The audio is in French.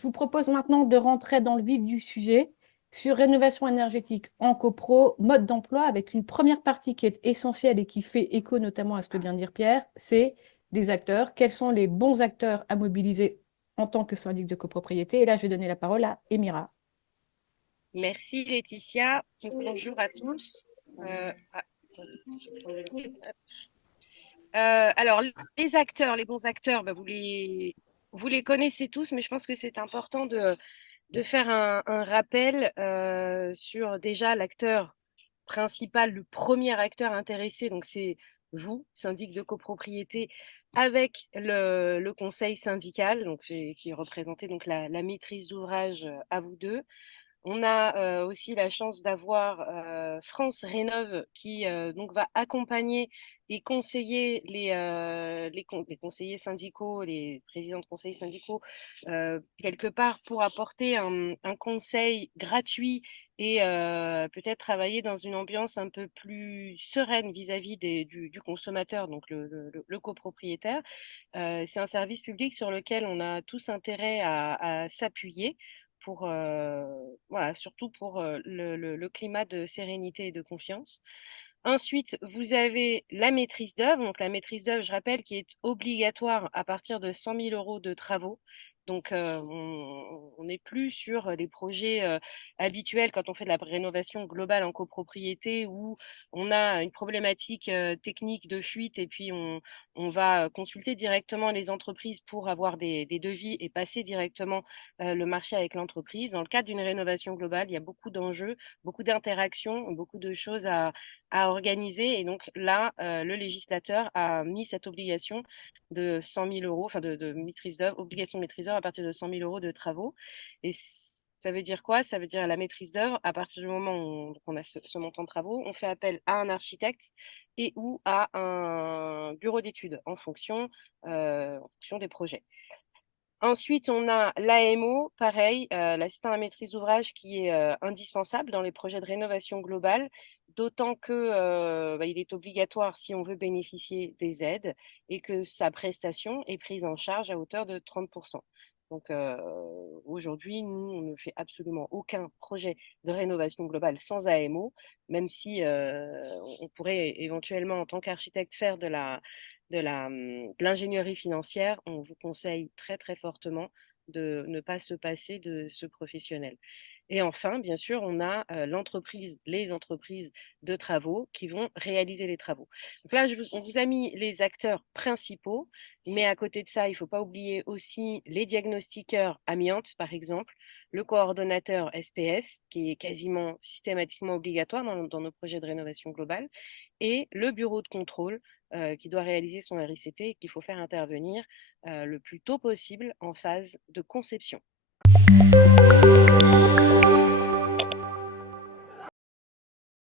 Je vous propose maintenant de rentrer dans le vif du sujet sur rénovation énergétique en copro, mode d'emploi, avec une première partie qui est essentielle et qui fait écho notamment à ce que vient de dire Pierre, c'est les acteurs. Quels sont les bons acteurs à mobiliser en tant que syndic de copropriété? Et là, je vais donner la parole à Émira. Merci Laetitia. Bonjour à tous. Attendez. Alors, les acteurs, les bons acteurs, bah, vous les connaissez tous, mais je pense que c'est important de faire un rappel sur déjà l'acteur principal, le premier acteur intéressé. Donc, c'est vous, syndic de copropriété, avec le conseil syndical, donc, qui représentait donc la maîtrise d'ouvrage à vous deux. On a aussi la chance d'avoir France Rénov qui donc va accompagner et conseiller les conseillers syndicaux, les présidents de conseils syndicaux, quelque part pour apporter un conseil gratuit et peut-être travailler dans une ambiance un peu plus sereine vis-à-vis du consommateur, donc le copropriétaire. C'est un service public sur lequel on a tous intérêt à s'appuyer pour, voilà, surtout pour le climat de sérénité et de confiance. Ensuite, vous avez la maîtrise d'œuvre. Donc, la maîtrise d'œuvre, je rappelle, qui est obligatoire à partir de 100 000 euros de travaux. Donc, on n'est plus sur les projets habituels quand on fait de la rénovation globale en copropriété où on a une problématique technique de fuite et puis on va consulter directement les entreprises pour avoir des devis et passer directement le marché avec l'entreprise. Dans le cadre d'une rénovation globale, il y a beaucoup d'enjeux, beaucoup d'interactions, beaucoup de choses à organiser. Et donc là, le législateur a mis cette obligation de 100 000 euros, enfin de maîtrise d'œuvre, obligation de maîtrise d'œuvre à partir de 100 000 euros de travaux. Et ça veut dire quoi? Ça veut dire la maîtrise d'œuvre, à partir du moment où on a ce montant de travaux, on fait appel à un architecte et ou à un bureau d'études en fonction des projets. Ensuite, on a l'AMO, pareil, l'assistant à la maîtrise d'ouvrage qui est indispensable dans les projets de rénovation globale, d'autant que il est obligatoire si on veut bénéficier des aides et que sa prestation est prise en charge à hauteur de 30%. Donc aujourd'hui, nous, on ne fait absolument aucun projet de rénovation globale sans AMO, même si on pourrait éventuellement, en tant qu'architecte, faire de l'ingénierie financière. On vous conseille très très fortement de ne pas se passer de ce professionnel. Et enfin, bien sûr, on a les entreprises de travaux qui vont réaliser les travaux. Donc là, on vous a mis les acteurs principaux, mais à côté de ça, il ne faut pas oublier aussi les diagnostiqueurs amiantes, par exemple, le coordonnateur SPS, qui est quasiment systématiquement obligatoire dans nos projets de rénovation globale, et le bureau de contrôle qui doit réaliser son RICT et qu'il faut faire intervenir le plus tôt possible en phase de conception.